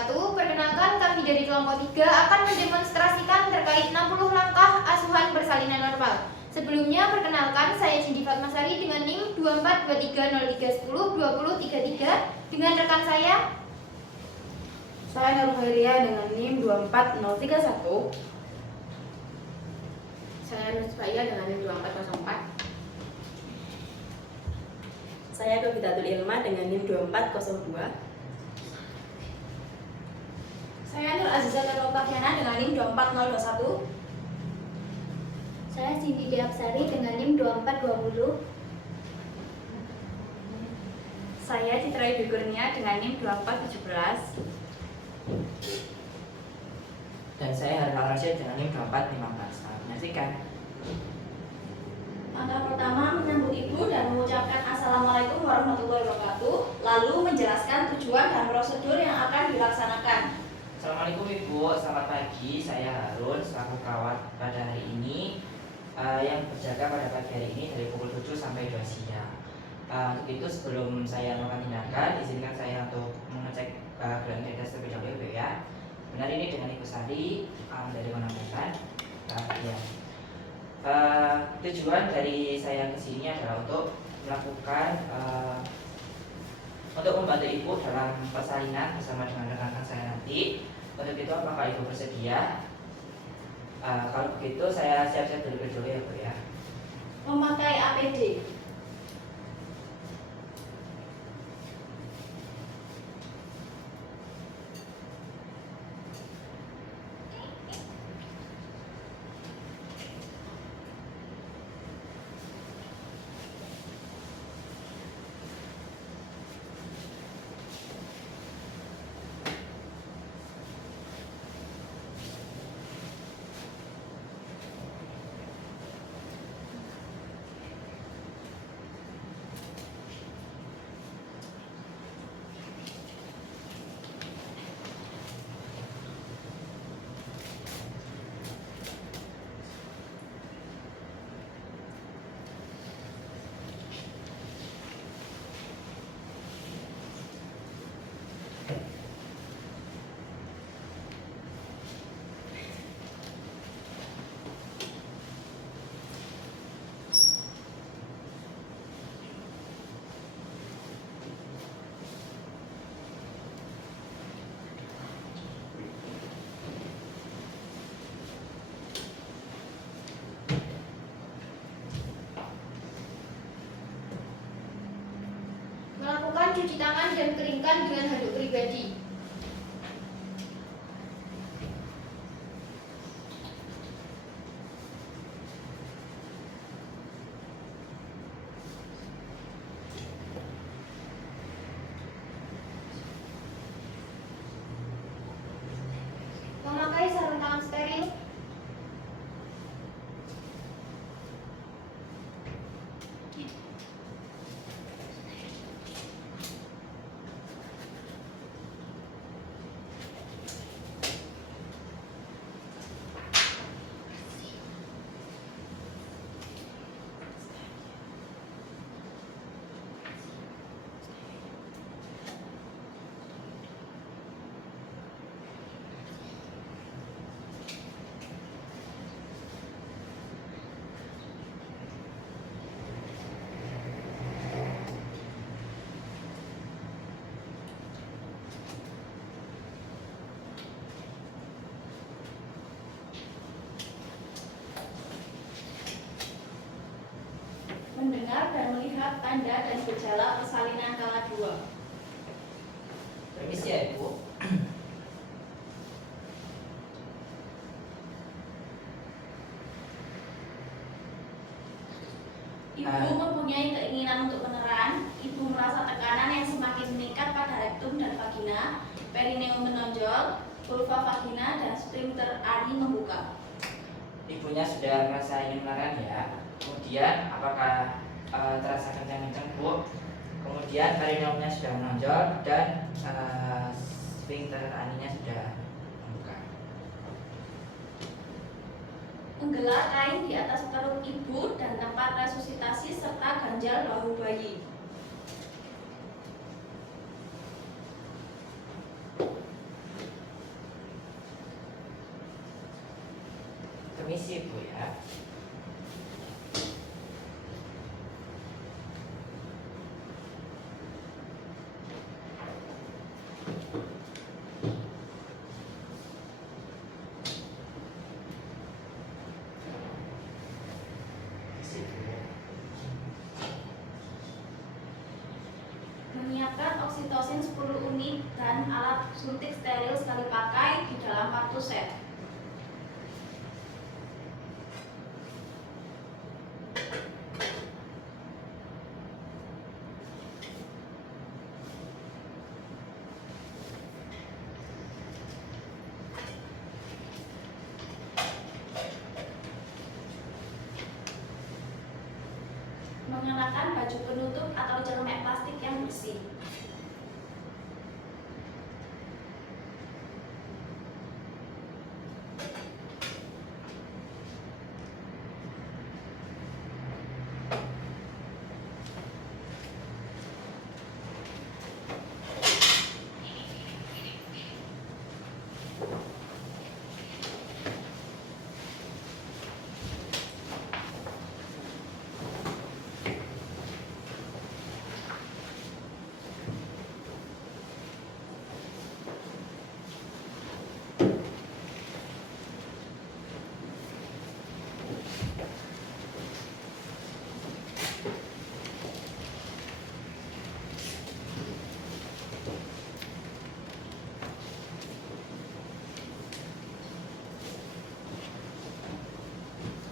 wabarakatuh. Perkenalkan, kami dari kelompok 3 akan mendemonstrasikan terkait 60 langkah asuhan persalinan normal. Sebelumnya, perkenalkan, saya Cindy Fatmasari dengan NIM 242303102033 dengan rekan saya Nur Khairia dengan NIM 24031. Saya Nusfaya dengan NIM 2404. Saya Kofitatul Ilma dengan NIM 2402. Saya Nur Aziza Oktaviana dengan NIM 24021. Saya Cindy Diapsari dengan NIM 2420. Saya Citra Ibu Kurnia dengan NIM 2417. Dan saya Harun Al-Rasyid dengan NIM 2415. Selamat menyaksikan. Langkah pertama menyambut ibu dan mengucapkan Assalamualaikum warahmatullahi wabarakatuh, lalu menjelaskan tujuan dan prosedur yang akan dilaksanakan. Assalamualaikum Ibu, selamat pagi. Saya Harun, selaku perawat pada hari ini yang berjaga pada pagi hari ini dari pukul 7 sampai 2 siang. Untuk itu sebelum saya melakukan tindakan, izinkan saya untuk mengecek gelang identitas terlebih dahulu ya. Benar ini dengan Ibu Sari dari Menambahkan. Ya. Tujuan dari saya kesini adalah untuk melakukan untuk membantu ibu dalam persalinan bersama dengan rekan-rekan saya nanti. Untuk itu apakah ibu bersedia? Kalau begitu saya siap-siap dulu ya Bu ya. Memakai APD. melakukan cuci tangan dan keringkan dengan handuk pribadi. Memakai sarung tangan steril. Mendengar dan melihat tanda dan gejala persalinan kala 2. Permisi ya Ibu. Ibu mempunyai keinginan untuk meneran. Ibu merasa tekanan yang semakin meningkat pada rektum dan vagina, perineum menonjol, vulva vagina, dan sphincter ani membuka. Ibunya sudah merasa ingin meneran ya. Kemudian apakah terasa kencang-kencang Bu? Kemudian perineumnya sudah menonjol dan sphincter aninya sudah membuka. Menggelar kain di atas perut ibu dan tempat resusitasi serta ganjal bahu bayi. permisi Bu ya. Permisi, Bu. Menyiapkan oksitosin 10 unit dan alat suntik steril sekali pakai di dalam kartu set. Mengenakan baju penutup atau celemek plastik yang bersih.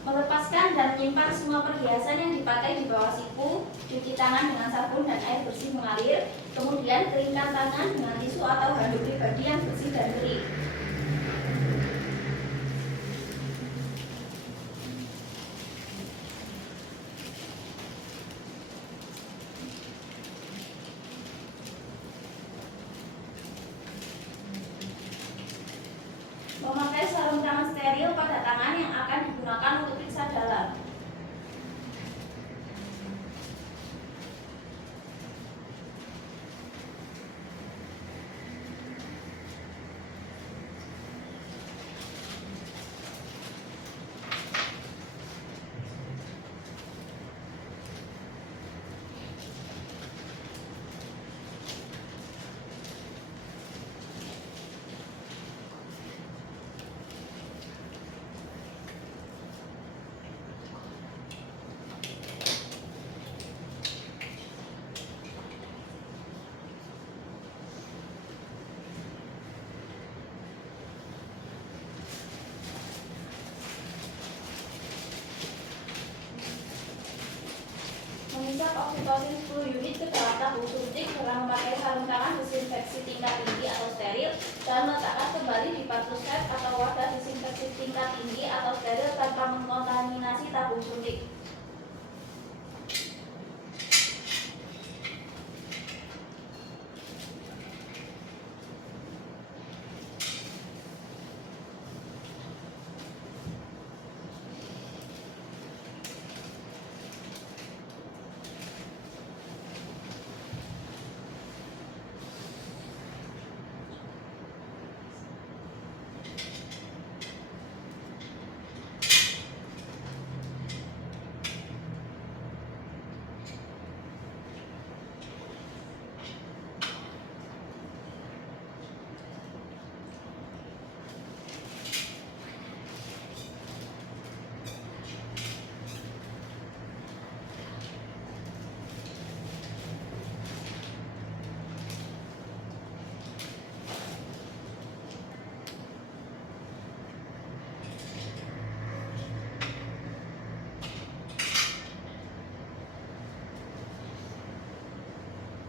Melepaskan dan menyimpan semua perhiasan yang dipakai di bawah siku, cuci tangan dengan sabun dan air bersih mengalir, kemudian keringkan tangan dengan tisu atau handuk pribadi yang bersih dan kering. Memakai sarung tangan steril pada tangan yang akan digunakan untuk periksa dalam. Mengisap oksitosin 10 unit ke dalam tabung suntik dengan memakai sarung tangan desinfeksi tingkat tinggi atau steril dan meletakkan kembali di kartu set atau wadah desinfeksi tingkat tinggi atau steril tanpa mengkontaminasi tabung suntik.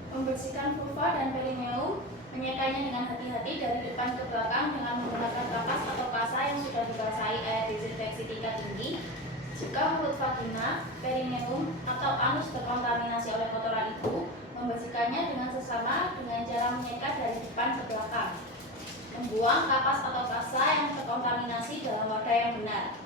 Membersihkan vulva dan perineum, menyekanya dengan hati-hati dari depan ke belakang dengan menggunakan kapas atau kasa yang sudah dibasahi air desinfeksi tingkat tinggi. Jika mulut vagina, perineum, atau anus terkontaminasi oleh kotoran ibu, membersihkannya dengan sesama dengan cara menyekat dari depan ke belakang. Membuang kapas atau kasa yang terkontaminasi dalam wadah yang benar.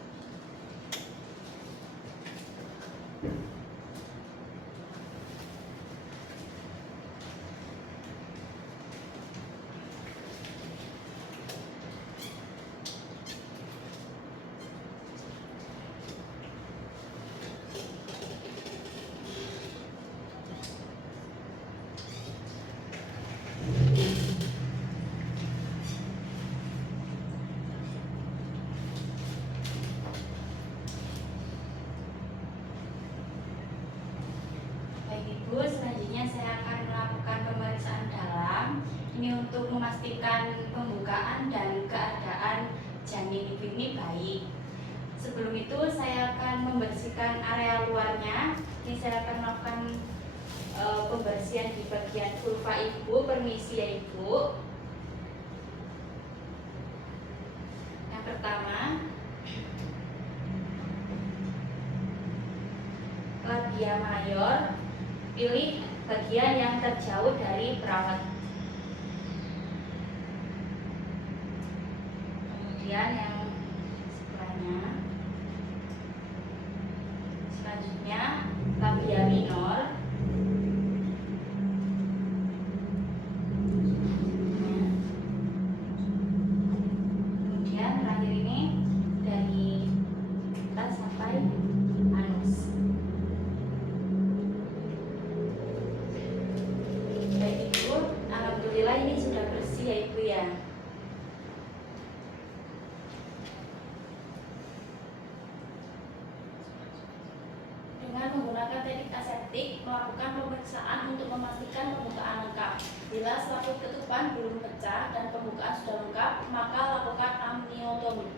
untuk memastikan pembukaan dan keadaan janin ibu ini baik. Sebelum itu saya akan membersihkan area luarnya. Ini saya akan melakukan pembersihan di bagian vulva ibu. Permisi ya ibu. Yang pertama, labia mayor, pilih bagian yang terjauh dari perawat. Kemudian yang sebelahnya, selanjutnya labia minor. Kemudian terakhir ini dari atas sampai anus. Baik ibu, alhamdulillah ini sudah bersih ya ibu ya. Dengan menggunakan teknik aseptik, melakukan pemeriksaan untuk memastikan pembukaan lengkap. Bila selaput ketuban belum pecah dan pembukaan sudah lengkap, maka lakukan amniotomi.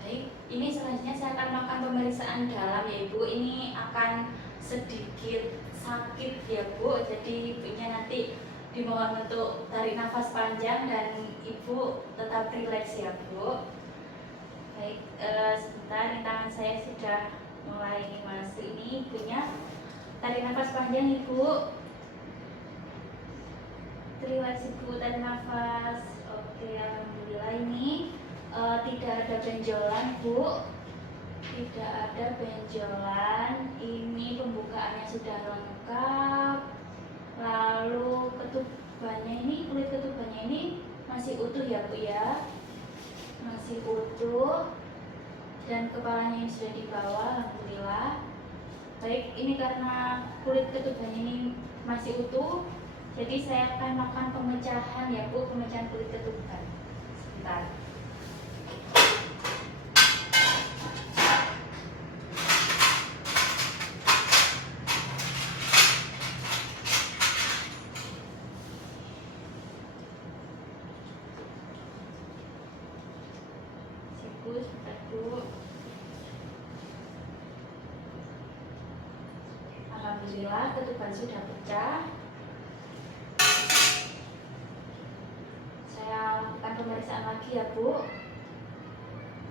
Baik, ini selanjutnya saya akan melakukan pemeriksaan dalam ya ibu. Ini akan sedikit sakit ya bu, jadi ibunya nanti dimohon untuk tarik nafas panjang dan ibu tetap rileks ya bu. Baik, sebentar, ini tangan saya sudah mulai masuk. Ini ibunya tarik nafas panjang ibu, rileks ibu, tarik nafas. Oke, alhamdulillah ini tidak ada benjolan bu, tidak ada benjolan. Ini pembukaannya sudah lengkap. Lalu ketubannya ini, kulit ketubannya ini masih utuh ya bu ya, masih utuh. Dan kepalanya ini sudah dibawa, alhamdulillah. Baik, ini karena kulit ketubannya ini masih utuh, jadi saya akan melakukan pemecahan ya bu, pemecahan kulit ketuban. Sebentar. Sebentar bu. Alhamdulillah ketuban sudah pecah. Saya lakukan pemeriksaan lagi ya bu.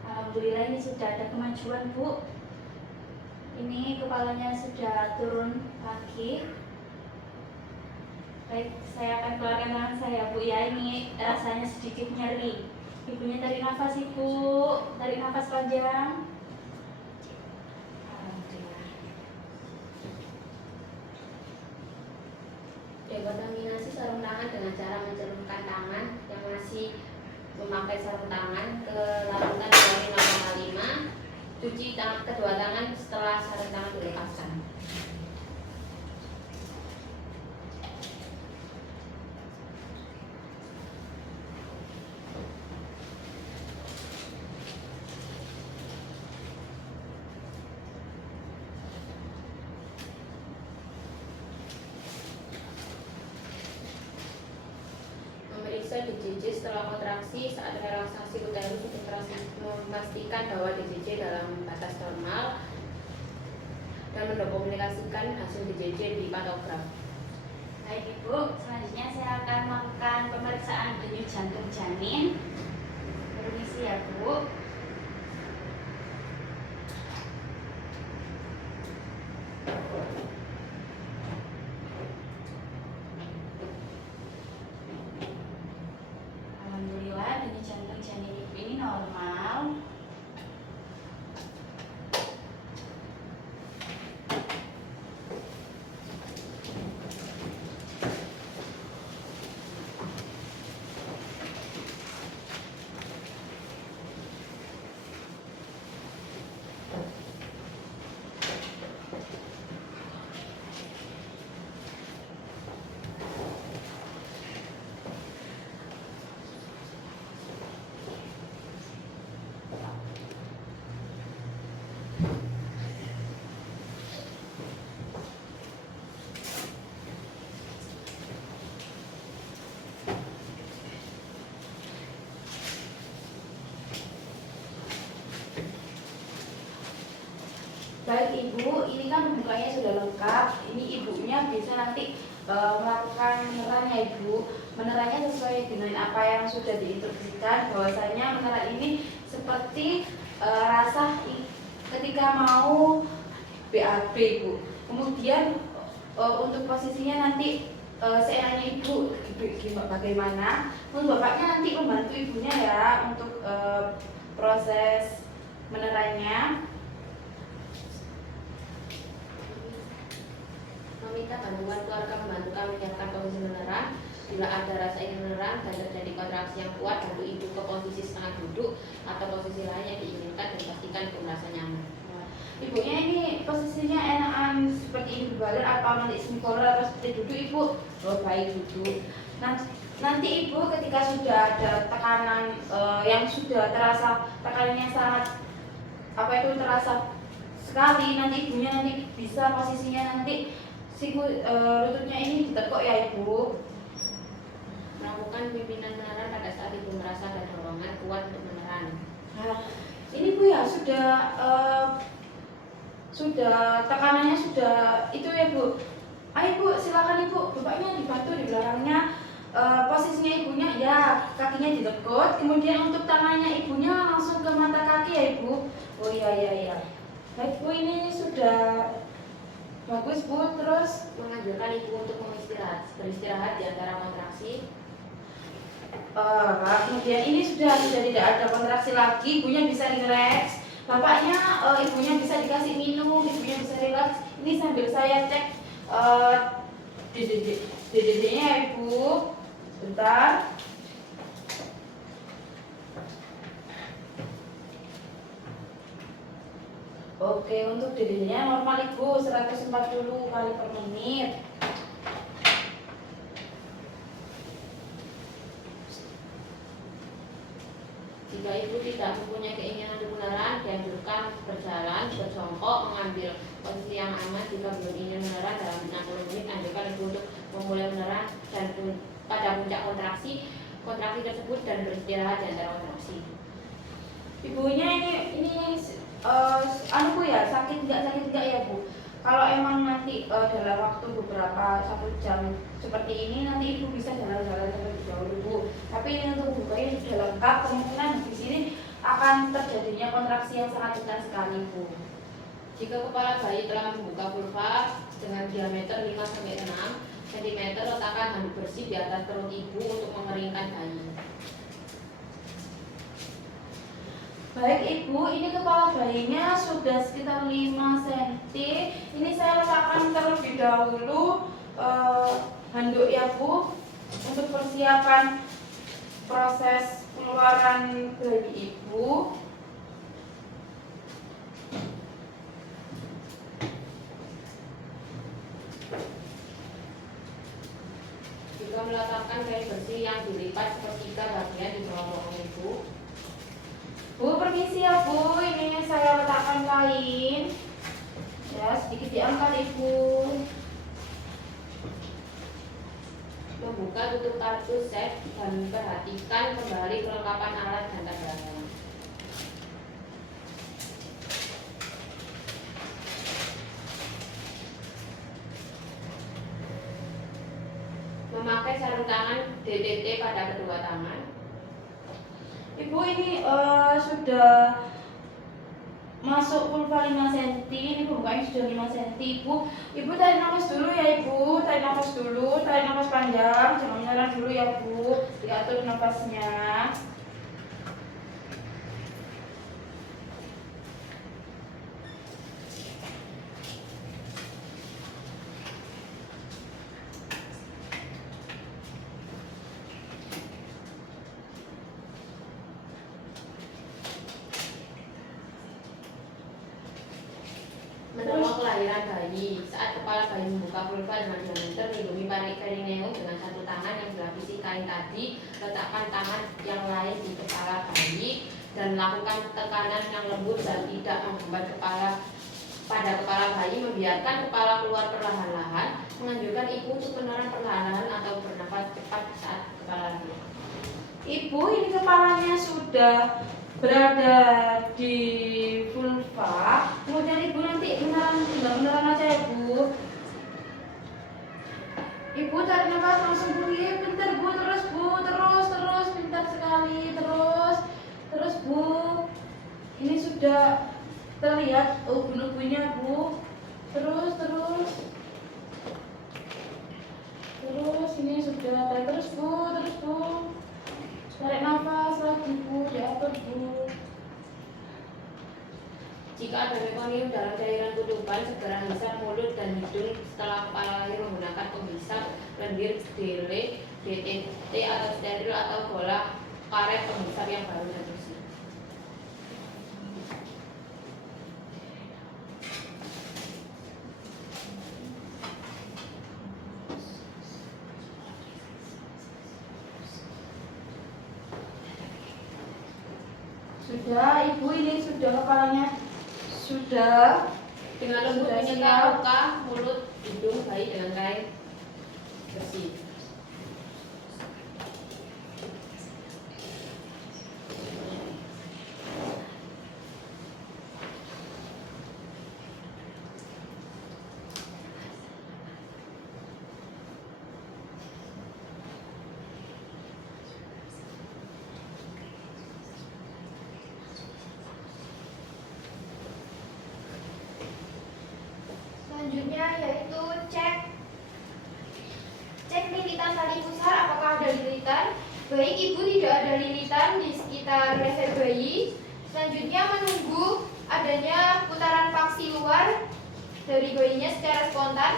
Alhamdulillah ini sudah ada kemajuan bu. Ini kepalanya sudah turun lagi. Baik, saya akan keluarkan tangan saya bu ya. Ini rasanya sedikit nyeri. Ibunya tarik nafas ibu, tarik nafas panjang. Alhamdulillah. Dekontaminasi sarung tangan dengan cara mencelupkan tangan yang masih memakai sarung tangan ke larutan dari 0,5. Cuci kedua tangan setelah sarung tangan dilepaskan. Memeriksa DJJ setelah kontraksi saat relaksasi uterus untuk memastikan bahwa DJJ dalam batas normal dan mendokumentasikan hasil DJJ di pantograf. Baik ibu, selanjutnya saya akan melakukan pemeriksaan denyut jantung janin. Permisi ya bu. Alhamdulillah denyut jantung janin ibu ini normal. Ibu, ini kan pembukanya sudah lengkap. Ini ibunya bisa nanti melakukan meneran ya Ibu. Menerannya sesuai dengan apa yang sudah diinstruksikan, bahwasanya meneran ini seperti rasa ketika mau BAB Ibu. Kemudian untuk posisinya nanti seenaknya Ibu bagaimana. Untuk bapaknya nanti membantu ibunya ya untuk proses menerannya. Meminta bantuan keluarga membantu kami menyiapkan posisi meneran. Bila ada rasa ingin meneran dan terjadi kontraksi yang kuat, bantu ibu ke posisi setengah duduk atau posisi lain yang diinginkan dan pastikan ibu merasa nyaman. Ibunya ini posisinya enakan seperti ini berbaring atau nanti semikolor atau seperti duduk Ibu? Oh baik duduk. Nanti Ibu ketika sudah ada tekanan yang sudah terasa tekanannya sangat terasa sekali, nanti ibunya nanti bisa posisinya nanti lututnya ini ditekuk ya Ibu. Melakukan pimpinan meneran pada saat ibu merasa ada dorongan kuat untuk meneran. Nah, ini Bu ya sudah tekanannya sudah itu ya Bu. Ayo Bu, silakan Ibu, bapaknya dibantu di belakangnya. Posisinya ibunya ya kakinya ditekuk, kemudian untuk tangannya ibunya langsung ke mata kaki ya Ibu. Oh iya. Baik Bu, ini sudah bagus Bu. Terus Menganjurkan ibu untuk beristirahat di antara kontraksi. kemudian ini sudah tidak ada kontraksi lagi, ibunya bisa rileks. Bapaknya, ibunya bisa dikasih minum, ibunya bisa rileks. Ini sambil saya cek DDD-nya ya Ibu. Bentar. Oke, untuk DDD-nya normal Ibu 140 kali per menit. Jika ibu tidak mempunyai keinginan untuk meneran, dianjurkan berjalan, berjongkok, mengambil posisi yang aman. Jika belum ingin meneran dalam 60 menit, anjurkan ibu untuk memulai meneran dan pada puncak kontraksi tersebut dan beristirahat di antara kontraksi. Ibunya ini Bu ya, sakit enggak ya Bu? Kalau emang nanti dalam waktu beberapa 1 jam seperti ini, nanti ibu bisa jalan-jalan terlebih dahulu Bu. Tapi ini untuk bukanya sudah lengkap, kemungkinan di sini akan terjadinya kontraksi yang sangat kencang sekali Bu. Jika kepala bayi telah membuka vulva dengan diameter 5-6 cm, letakkan handuk bersih di atas perut ibu untuk mengeringkan bayi. Baik Ibu, ini kepala bayinya sudah sekitar 5 cm. Ini saya letakkan terlebih dahulu handuk ya Bu, untuk persiapan proses pengeluaran bayi Ibu. Jika meletakkan kain bersih yang dilipat sepertiga bagian di bawah bokong ibu. Bu, permisi ya Bu, ini saya letakkan kain. Ya, sedikit diangkat Ibu. Membuka tutup kartu set dan perhatikan kembali kelengkapan alat dan tanda. Memakai sarung tangan DTT pada kedua tangan. Ibu ini sudah masuk vulva 5 cm, ini pembukanya sudah 5 cm. Ibu tarik nafas dulu ya Ibu, tarik nafas panjang, jangan menyerah dulu ya Bu, diatur nafasnya. Menolong kelahiran bayi. Saat kepala bayi membuka vulva dengan diameter, lindungi perineum dengan satu tangan yang dilapisi kain tadi. Letakkan tangan yang lain di kepala bayi dan lakukan tekanan yang lembut dan tidak menghambat pada kepala bayi. Membiarkan kepala keluar perlahan-lahan. Menganjurkan ibu untuk meneran perlahan-lahan atau bernafas cepat saat kepala lahir. Ibu, ini kepalanya sudah berada di vulva Ulfa, kemudian ibu nanti beneran aja ya bu. Ibu tarik nafas langsung bu, ya pintar bu, terus pintar sekali, terus bu. Ini sudah terlihat ubun-ubunnya bu, terus ini sudah terus bu, tarik nafas lagi bu, diatur bu. Jika ada mekonium dalam cairan kutuban, segera hisap mulut dan hidung setelah kepala lahir menggunakan penghisap lendir, dele, DTT atau steril atau bola karet penghisap yang baru dan bersih. Sudah, ibu ini sudah kepalanya sudah Dengan lembut Sudah menyekat siap. luka mulut hidung bayi dengan kain bersih. Selanjutnya yaitu cek lilitan tali pusar, apakah ada lilitan. Baik ibu tidak ada lilitan di sekitar leher bayi. Selanjutnya menunggu adanya putaran paksi luar dari bayinya secara spontan.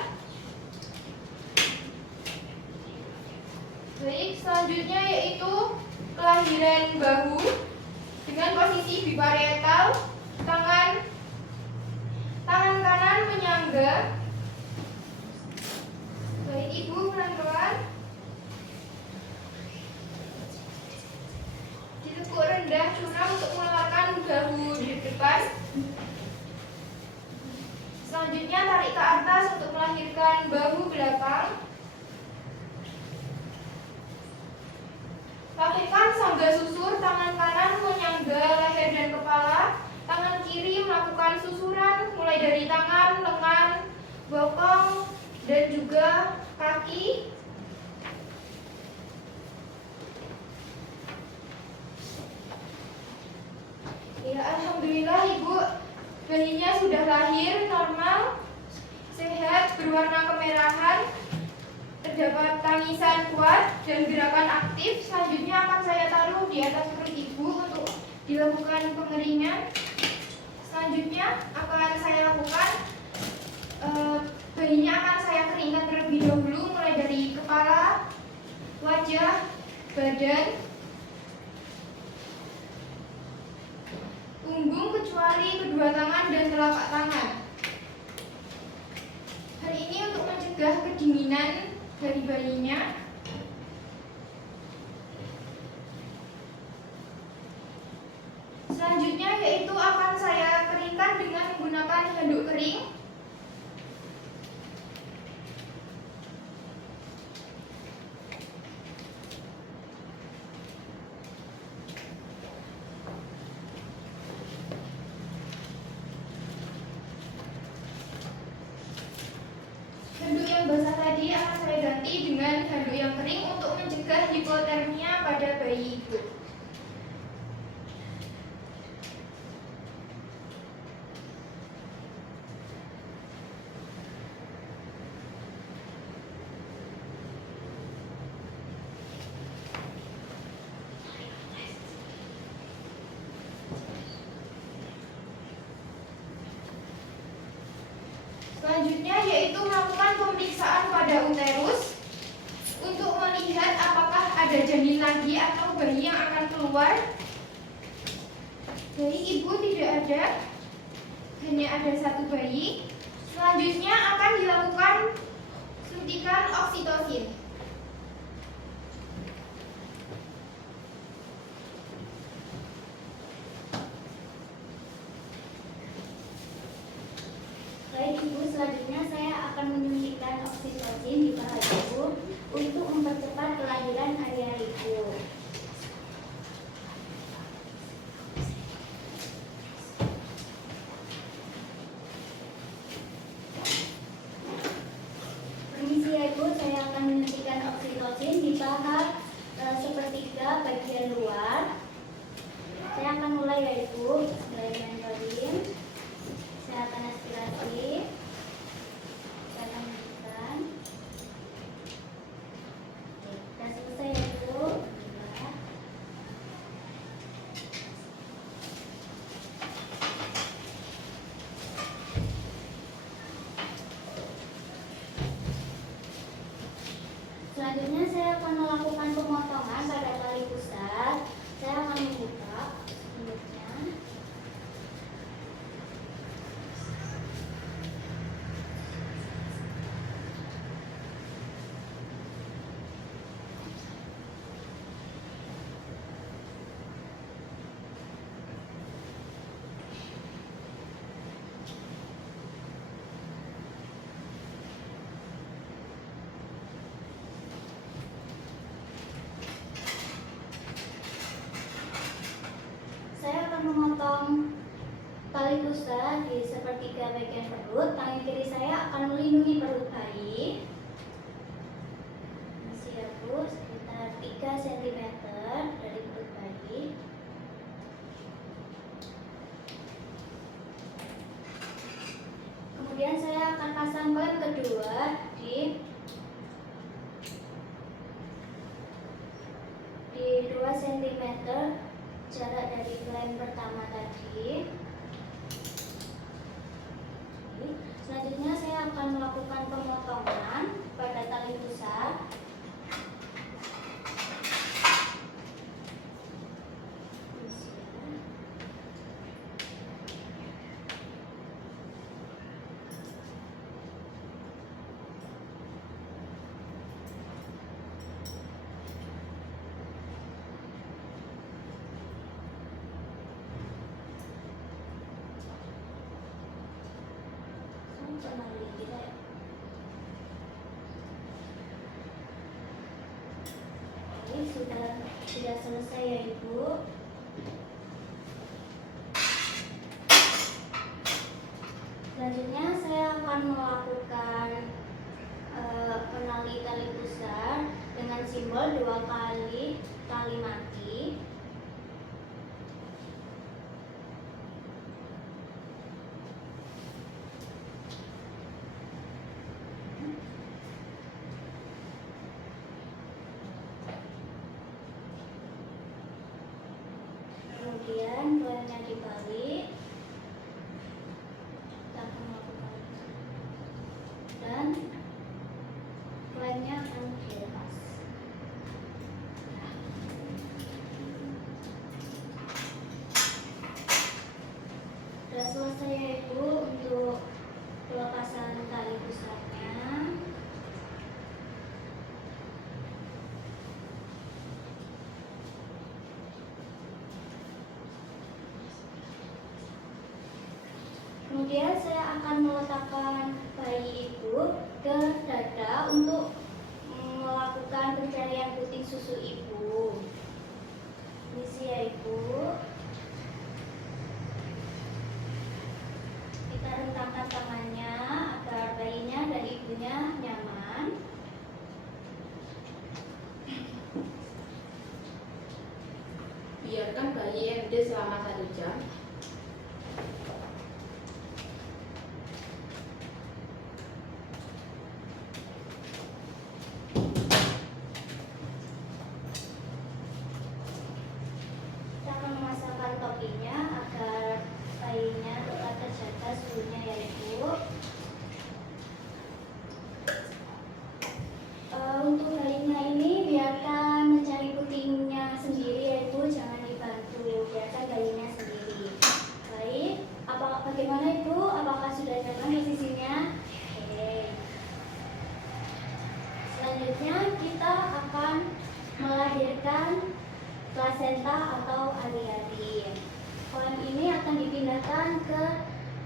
Baik, selanjutnya yaitu kelahiran bahu dengan posisi biparietal, tangan kanan menyangga. Baik ibu, pelan-pelan ditekuk rendah curam untuk mengeluarkan bahu di depan. Selanjutnya tarik ke atas untuk melahirkan bahu belakang. Lakukan sangga susur, tangan kanan menyangga leher dan kepala. Tangan kiri melakukan susuran mulai dari tangan, lengan, bokong, dan juga kaki. Ya, alhamdulillah ibu bayinya sudah lahir normal, sehat, berwarna kemerahan, terdapat tangisan kuat dan gerakan aktif. Selanjutnya akan saya taruh di atas perut ibu untuk dilakukan pengeringan. Selanjutnya akan saya lakukan bayinya akan saya keringkan terlebih dahulu mulai dari kepala, wajah, badan, punggung kecuali kedua tangan dan telapak tangan. Hal ini untuk mencegah kedinginan dari bayinya. Selanjutnya yaitu akan saya keringkan dengan menggunakan handuk kering. Handuk yang basah tadi akan saya ganti dengan handuk yang kering untuk mencegah hipotermia pada bayi ibu. Selanjutnya yaitu melakukan pemeriksaan pada uterus untuk melihat apakah ada janin lagi atau bayi yang akan keluar. Bayi ibu tidak ada, hanya ada satu bayi. Selanjutnya akan dilakukan suntikan oksitosin. Baik ibu, selanjutnya saya akan menyuntikkan oksitosin di paha ibu untuk mempercepat kelahiran hari-hari ibu. saya akan melakukan pemotongan pada tali pusat. Saya akan membuka selanjutnya. Saya akan memotong tali pusat di sepertiga bagian perut. Tangan kiri saya akan melindungi perut bayi. Masih ya Bu, sekitar 3 cm dari perut bayi. Kemudian saya akan pasang lem kedua di 2 cm jarak dari lem pertama tadi. Selanjutnya saya akan melakukan pemotongan pada tali pusat. Oke, sudah selesai ya Ibu. Selanjutnya saya akan melakukan penali tali pusar dengan simbol 2 kali tali mati. Kemudian lemnya dibalik. Kita akan melakukan dan lemnya akan dilepas. Sudah selesai ya Ibu untuk pelepasan tali pusatnya. Kemudian saya akan meletakkan bayi Ibu ke dada untuk melakukan pencarian puting susu Ibu. Misi ya Ibu. Kita rentangkan tangannya agar bayinya dan ibunya nyaman. Biarkan bayi MD selama 1 jam. Kita akan memasangkan topinya agar bayinya tetap terjaga suhunya ya Ibu. Untuk bayinya ini biarkan mencari putingnya sendiri ya Ibu, jangan dibantu, biarkan bayinya sendiri. Baik, bagaimana Ibu? Apakah sudah nyaman posisinya? Oke. Selanjutnya kita akan melahirkan plasenta atau ari-ari. Kolam ini akan dipindahkan ke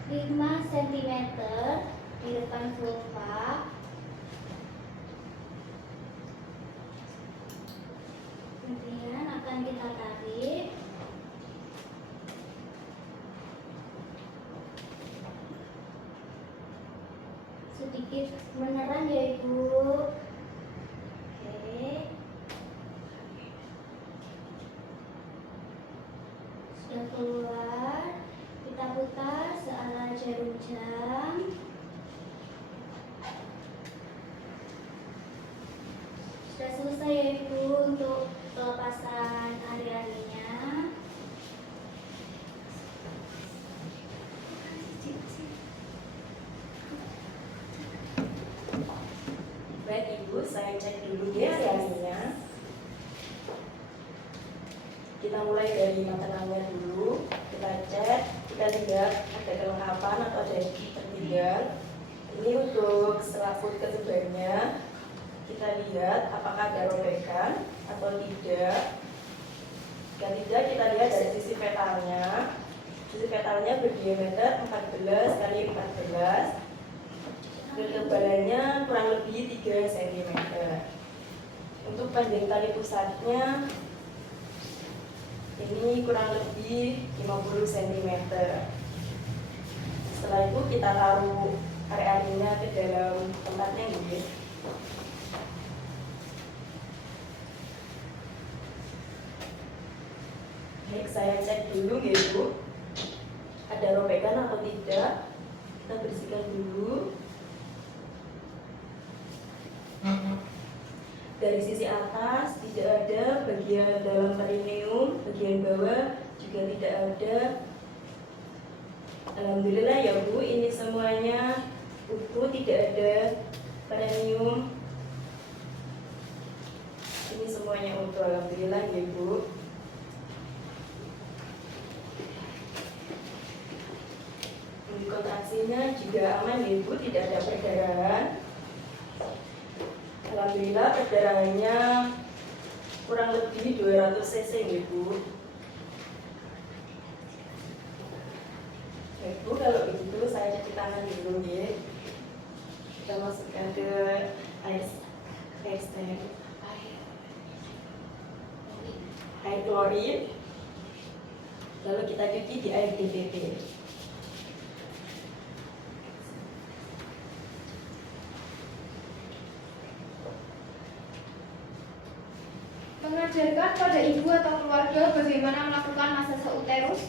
5 cm di depan vulva. Kemudian akan kita tarik. Sedikit meneran ya Ibu. Oke. Sudah keluar, kita putar searah jarum jam. Sudah selesai ya Ibu untuk pelepasan ari-arinya. Baik Ibu, saya cek dulu ya hasilnya. Kita mulai dari makanannya dulu. Kita cek, kita lihat ada kelengkapan atau ada yang tertinggal. Ini untuk selaput kesebarnya. Kita lihat apakah ada robekan atau tidak. Jika tidak, kita lihat dari sisi petalnya. Sisi petalnya berdiameter 14 kali 14. Ketebalannya kurang lebih 3 cm. Untuk panjang tali pusatnya ini kurang lebih 50 cm. Setelah itu kita taruh area-nya ke dalam tempatnya gitu. Baik, saya cek dulu gitu. Ada robekan atau tidak. Kita bersihkan dulu. Dari sisi atas tidak ada, bagian dalam perineum, bagian bawah juga tidak ada. Alhamdulillah ya Bu, ini semuanya utuh, tidak ada perineum. Ini semuanya utuh, alhamdulillah ya Bu. Kontraksinya juga aman ya Bu, tidak ada perdarahan. Alhamdulillah perdarahannya kurang lebih 200 cc ya Bu. Baik Bu, kalau begitu saya cuci tangan dulu ya. Kita masukkan ke air stand, air klorin, lalu kita cuci di air DPP. Mengajarkan pada ibu atau keluarga bagaimana melakukan massase uterus.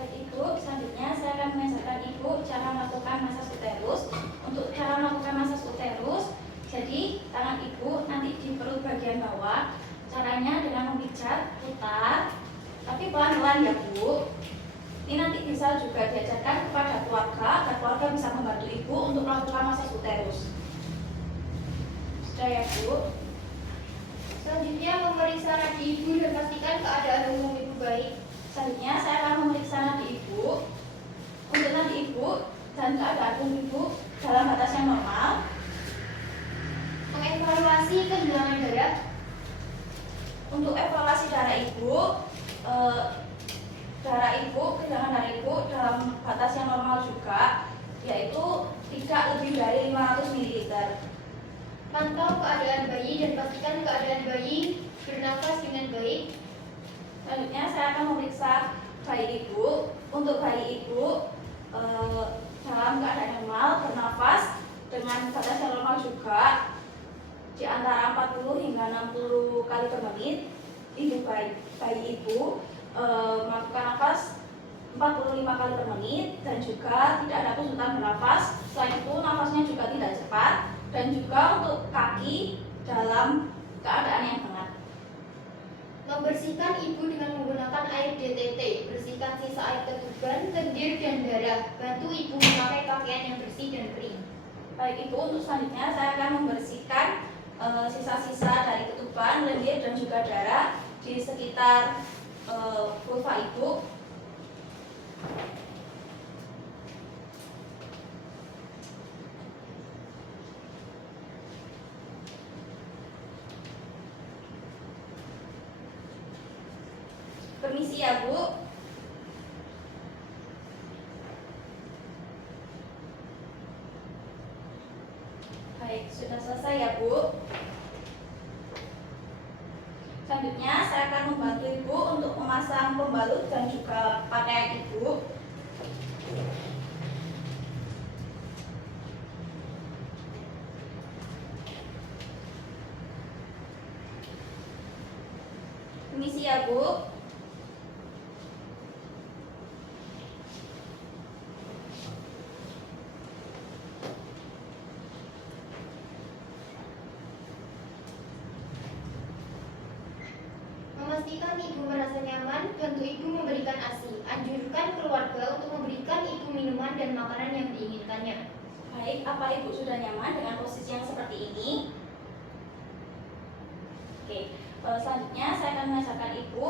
Ibu, selanjutnya saya akan mengajarkan Ibu cara melakukan massage uterus. Untuk cara melakukan massage uterus, jadi tangan Ibu nanti di perut bagian bawah. Caranya dengan memijat, putar, tapi pelan-pelan ya Bu. Ini nanti bisa juga diajarkan kepada keluarga, agar keluarga bisa membantu Ibu untuk melakukan massage uterus. Sudah ya Bu? Selanjutnya memeriksa nadi ibu dan pastikan keadaan umum ibu baik. Selanjutnya saya akan memeriksa nadi Ibu. Untuk nadi Ibu dan keadaan Ibu dalam batas yang normal. Mengevaluasi kehilangan darah. Untuk evaluasi darah Ibu, kehilangan darah Ibu dalam batas yang normal juga, yaitu tidak lebih dari 500 ml. Pantau keadaan bayi dan pastikan keadaan bayi bernafas dengan baik. Selanjutnya saya akan memeriksa bayi Ibu. Untuk bayi Ibu dalam keadaan normal, bernafas dengan batas yang normal juga, di antara 40 hingga 60 kali per menit. Bayi Ibu melakukan nafas 45 kali per menit, dan juga tidak ada kesulitan bernafas. Selain itu nafasnya juga tidak cepat, dan juga untuk kaki dalam keadaan yang hangat. Membersihkan ibu dengan menggunakan air DTT, bersihkan sisa air ketuban, lendir, dan darah. Bantu ibu memakai pakaian yang bersih dan kering. Baik Ibu, untuk selanjutnya saya akan membersihkan sisa-sisa dari ketuban, lendir, dan juga darah di sekitar vulva Ibu. Permisi ya Bu. Baik, sudah selesai ya Bu. Selanjutnya saya akan membantu Ibu untuk memasang pembalut dan juga pakaian Ibu. Permisi ya Bu. Memastikan ibu merasa nyaman, bantu ibu memberikan ASI. Anjurkan keluarga untuk memberikan ibu minuman dan makanan yang diinginkannya. Baik, apa Ibu sudah nyaman dengan posisi yang seperti ini? Oke, selanjutnya saya akan mengajarkan Ibu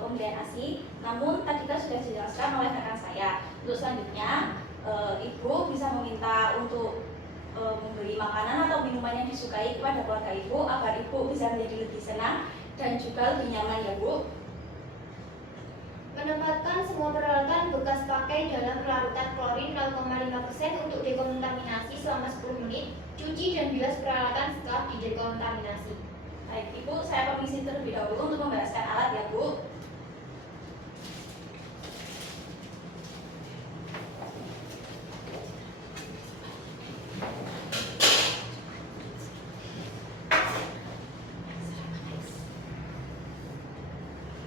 pemberian ASI. Namun tadi kan sudah dijelaskan oleh rekan saya. Untuk selanjutnya, Ibu bisa meminta untuk memberi makanan atau minuman yang disukai kepada keluarga Ibu agar Ibu bisa menjadi lebih senang dan juga lebih nyaman ya Bu. Menempatkan semua peralatan bekas pakai dalam larutan klorin 0,5% untuk dekontaminasi selama 10 menit. Cuci dan bilas peralatan setelah didekontaminasi. Baik Ibu, saya permisi terlebih dahulu untuk membereskan alat ya Bu.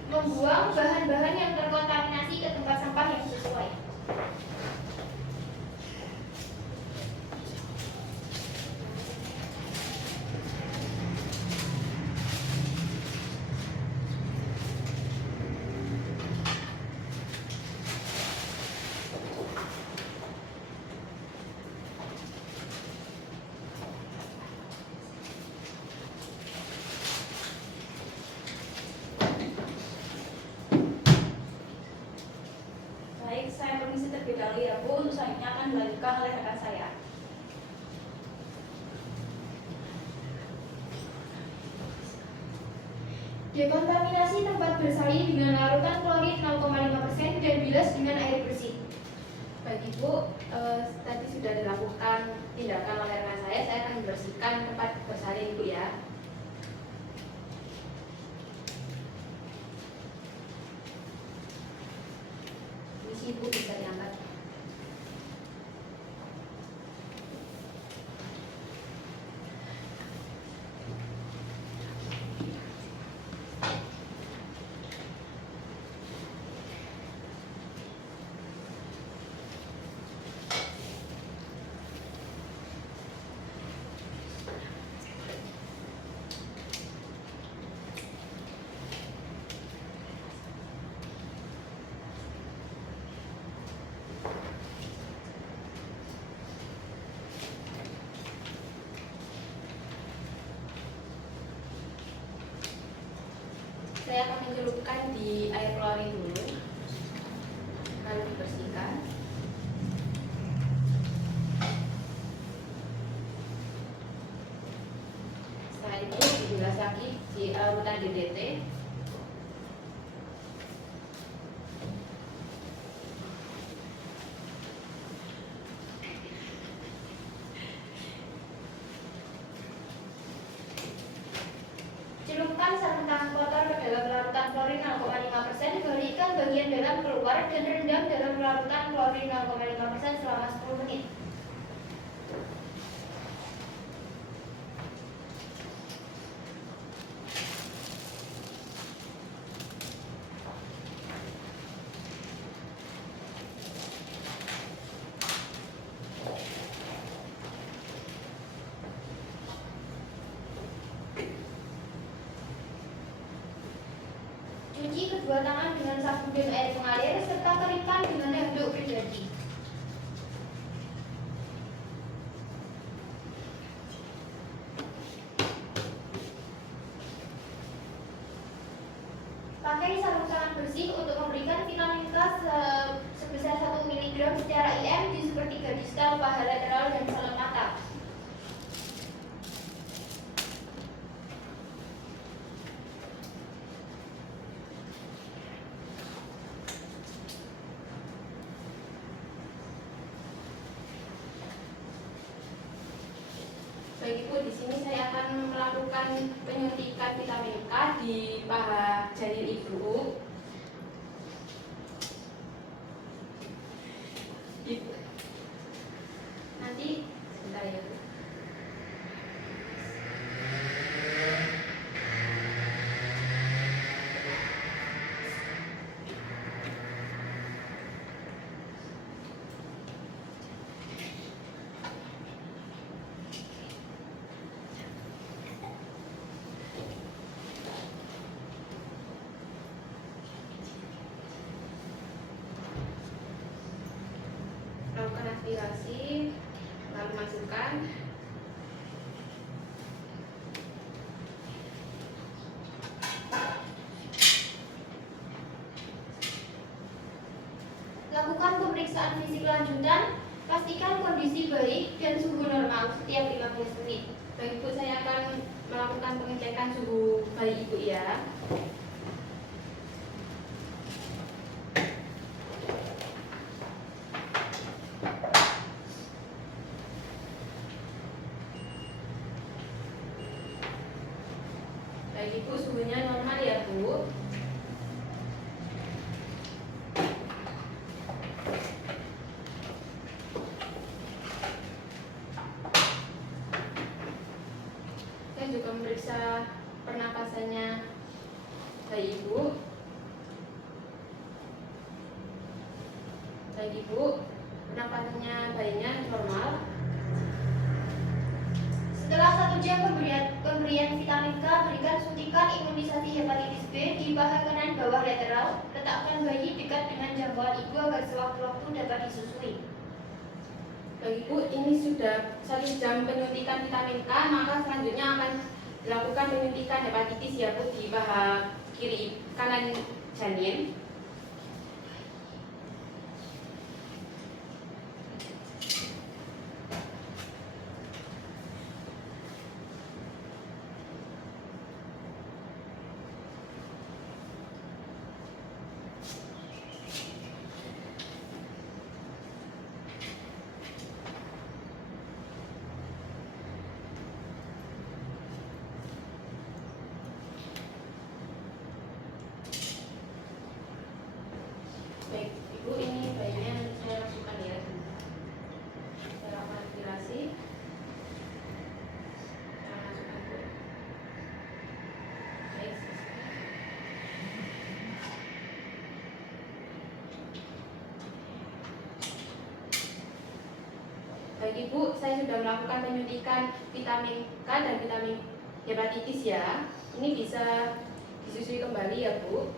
Membuang bahan-bahan yang terkontaminasi ke tempat sampah yang sesuai. Baik, saya permisi terlebih dahulu ya Bu. Untuk selanjutnya akan dilanjutkan oleh rekan saya. Dekontaminasi tempat bersalin dengan larutan klorin 0,5% dan bilas dengan air bersih. Baik Ibu, tadi sudah dilakukan tindakan oleh rekan saya akan membersihkan tempat bersalin Ibu ya. Misi Ibu bisa diangkat. Saya akan mencelupkan di air klorin dulu, lalu dibersihkan. Setelah itu dibilas lagi di larutan DDT. Celupkan sarung tangan kotor ke dalam larutan klorin 0,5%, balikan bagian dalam keluar dan rendam dalam larutan klorin 0,5% selama 10 menit. kedua tangan dengan sabun dan air mengalir serta keringkan dengan handuk pribadi. Pakai sarung tangan bersih untuk memberikan vitamin K sebesar 1 mg secara IM di sepertiga distal, paha lateral, dan salep mata. Baik Ibu, di sini saya akan melakukan penyuntikan vitamin K di paha janin Ibu. Nanti sebentar ya Bu. Lakukan aspirasi, lalu masukkan. Lakukan pemeriksaan fisik lanjutan, pastikan kondisi baik dan suhu normal setiap 15 menit. Baik Ibu, saya akan melakukan pengecekan suhu bayi Ibu ya. Baik Ibu, suhunya normal ya Bu. Saya juga memeriksa pernapasannya bayi Ibu. Baik Ibu, pernapasannya bayinya normal. Setelah 1 jam pemberian vitamin K, berikan suntikan imunisasi hepatitis B di paha kanan bawah lateral. Letakkan bayi dekat dengan jangkauan ibu agar sewaktu-waktu dapat disusui. Baik Ibu, ini sudah 1 jam penyuntikan vitamin K, maka selanjutnya akan dilakukan penyuntikan hepatitis ya Bu di paha kiri kanan janin. Baik Ibu, ini bayinya saya masukkan ya. Saya lakukan aspirasi. Saya masukkan Bu. Baik. Baik Ibu, saya sudah melakukan penyuntikan vitamin K dan vitamin hepatitis ya. Ini bisa disusui kembali ya Bu.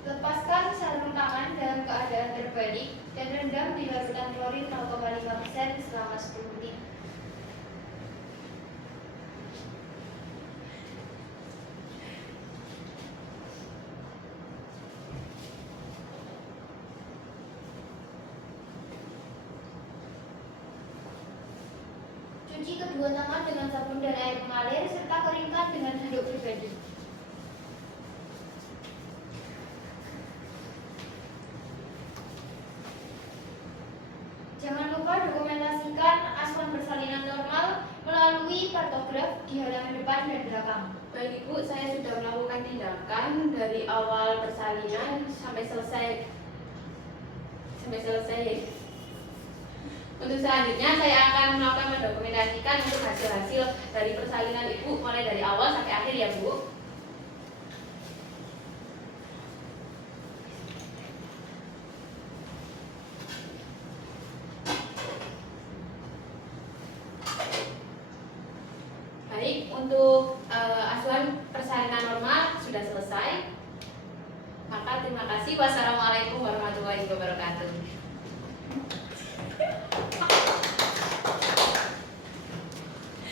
Lepaskan sarung tangan dalam keadaan terbalik dan rendam di larutan klorin 0,5% selama 10 menit. Cuci kedua tangan dengan sabun dan air mengalir serta keringkan dengan handuk pribadi. Jangan lupa dokumentasikan asupan persalinan normal melalui kartograf di halaman depan dan belakang. Baik Ibu, saya sudah melakukan tindakan dari awal persalinan sampai selesai. Untuk selanjutnya saya akan melakukan mendokumentasikan untuk hasil-hasil dari persalinan Ibu mulai dari awal sampai akhir ya Bu. untuk asuhan persalinan normal sudah selesai. Maka terima kasih. Wassalamualaikum warahmatullahi wabarakatuh.